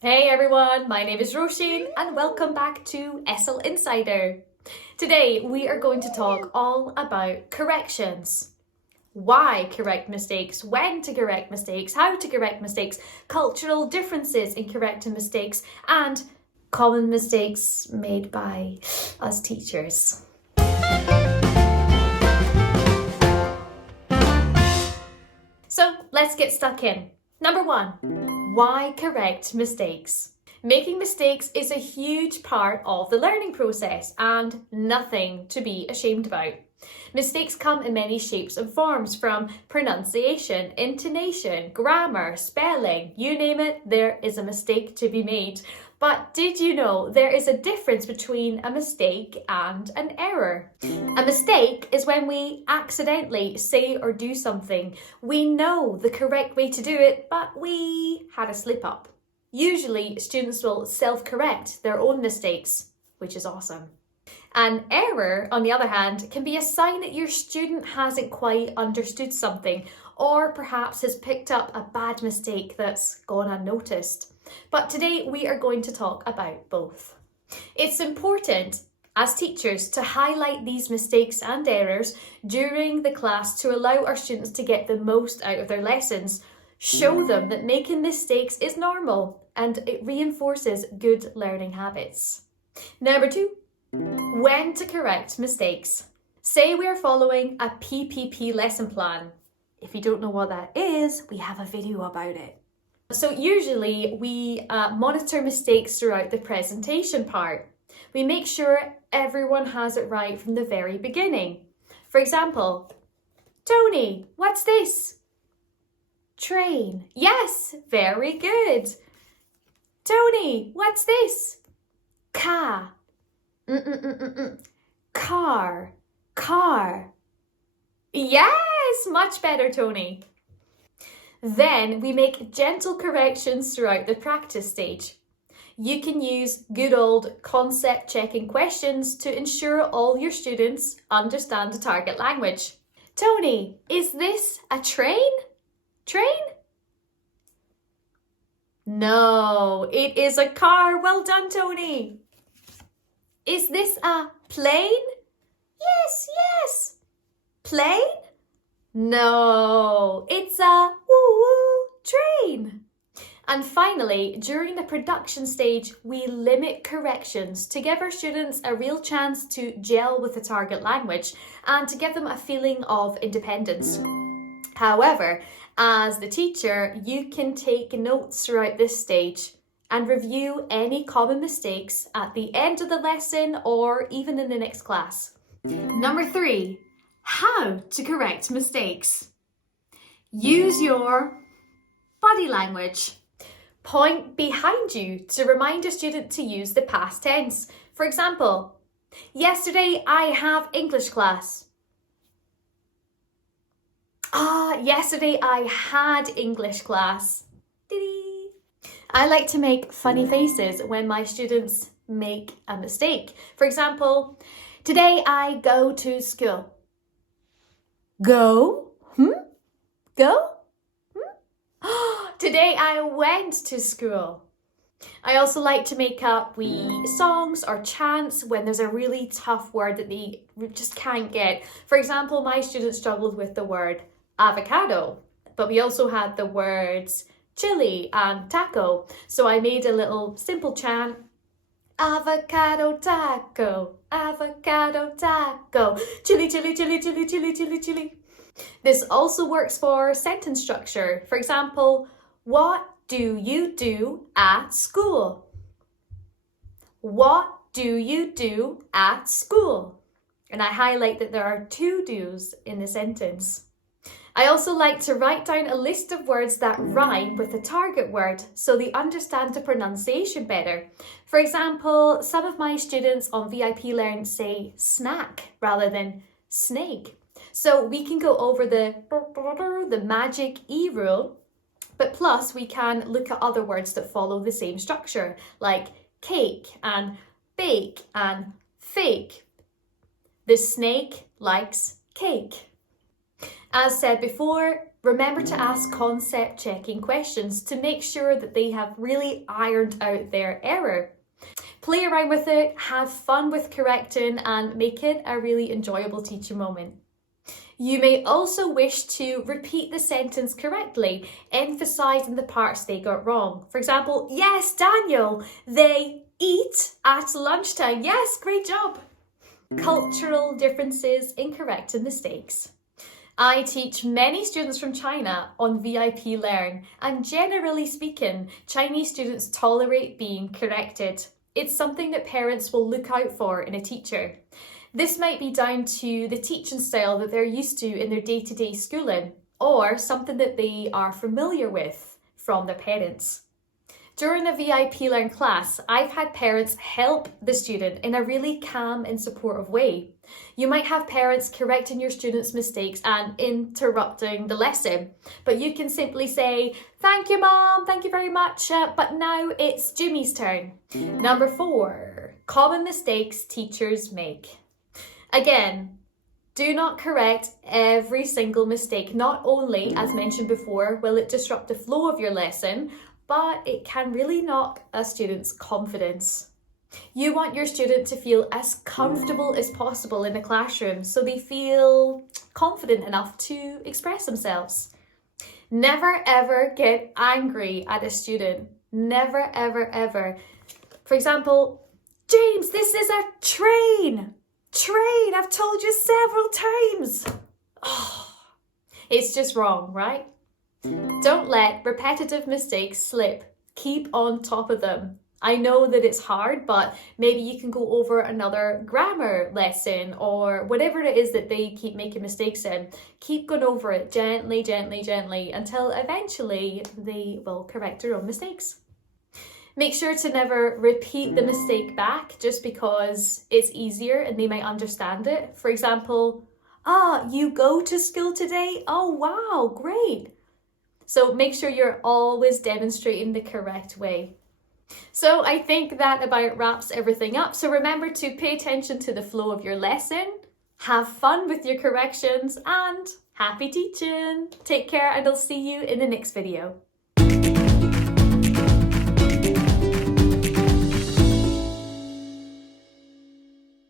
Hey everyone, my name is Rosin and welcome back to ESL Insider. Today we are going to talk all about corrections. Why correct mistakes, when to correct mistakes, how to correct mistakes, cultural differences in correcting mistakes, and common mistakes made by us teachers. So let's get stuck in. Number 1, why correct mistakes? Making mistakes is a huge part of the learning process and nothing to be ashamed about. Mistakes come in many shapes and forms, from pronunciation, intonation, grammar, spelling, you name it, there is a mistake to be made. But did you know there is a difference between a mistake and an error? A mistake is when we accidentally say or do something. We know the correct way to do it, but we had a slip up. Usually, students will self-correct their own mistakes, which is awesome. An error, on the other hand, can be a sign that your student hasn't quite understood something, or perhaps has picked up a bad mistake that's gone unnoticed. But today we are going to talk about both. It's important as teachers to highlight these mistakes and errors during the class to allow our students to get the most out of their lessons. Show them that making mistakes is normal and it reinforces good learning habits. Number 2, when to correct mistakes. Say we are following a PPP lesson plan. If you don't know what that is, we have a video about it. So usually we monitor mistakes throughout the presentation part. We make sure everyone has it right from the very beginning. For example, Tony, what's this? Train. Yes, very good. Tony, what's this? Car. Car. Car. Yes, much better, Tony. Then we make gentle corrections throughout the practice stage. You can use good old concept checking questions to ensure all your students understand the target language. Tony, is this a train? Train? No, it is a car. Well done, Tony. Is this a plane? Yes. Plane? No, it's a woo-woo train. And finally, during the production stage, we limit corrections to give our students a real chance to gel with the target language and to give them a feeling of independence. However, as the teacher, you can take notes throughout this stage and review any common mistakes at the end of the lesson or even in the next class. Number 3, how to correct mistakes. Use your body language. Point behind you to remind a student to use the past tense. For example, yesterday I have English class. Yesterday I had English class. Dee-dee. I like to make funny faces when my students make a mistake. For example, today I go to school. Go? Go? Today I went to school. I also like to make up wee songs or chants when there's a really tough word that they just can't get. For example, my students struggled with the word avocado, but we also had the words chili and taco. So I made a little simple chant. Avocado taco, avocado taco, chili, chili, chili, chili, chili, chili, chili. This also works for sentence structure. For example, what do you do at school? What do you do at school? And I highlight that there are 2 do's in the sentence. I also like to write down a list of words that rhyme with the target word so they understand the pronunciation better. For example, some of my students on VIP Learn say snack rather than snake. So we can go over the magic E rule, but plus we can look at other words that follow the same structure, like cake and bake and fake. The snake likes cake. As said before, Remember to ask concept checking questions to make sure that they have really ironed out their error. Play around with it, have fun with correcting, and make it a really enjoyable teacher moment. You may also wish to repeat the sentence correctly, emphasising the parts they got wrong. For example, yes, Daniel, they eat at lunchtime. Yes, great job. Cultural differences in correcting mistakes. I teach many students from China on VIP Learn, and generally speaking, Chinese students tolerate being corrected. It's something that parents will look out for in a teacher. This might be down to the teaching style that they're used to in their day-to-day schooling, or something that they are familiar with from their parents. During a VIP Learn class, I've had parents help the student in a really calm and supportive way. You might have parents correcting your students' mistakes and interrupting the lesson, but you can simply say, "Thank you, Mom, thank you very much, but now it's Jimmy's turn." Number 4, common mistakes teachers make. Again, do not correct every single mistake. Not only, as mentioned before, will it disrupt the flow of your lesson, but it can really knock a student's confidence. You want your student to feel as comfortable as possible in the classroom so they feel confident enough to express themselves. Never ever get angry at a student. Never ever ever. For example, "James, this is a train! Train, I've told you several times!" Oh, it's just wrong, right? Don't let repetitive mistakes slip. Keep on top of them. I know that it's hard, but maybe you can go over another grammar lesson or whatever it is that they keep making mistakes in. Keep going over it gently, gently, gently until eventually they will correct their own mistakes. Make sure to never repeat the mistake back just because it's easier and they might understand it. For example, "You go to school today? Oh, wow, great." So make sure you're always demonstrating the correct way. So I think that about wraps everything up. So remember to pay attention to the flow of your lesson, have fun with your corrections, and happy teaching. Take care, and I'll see you in the next video.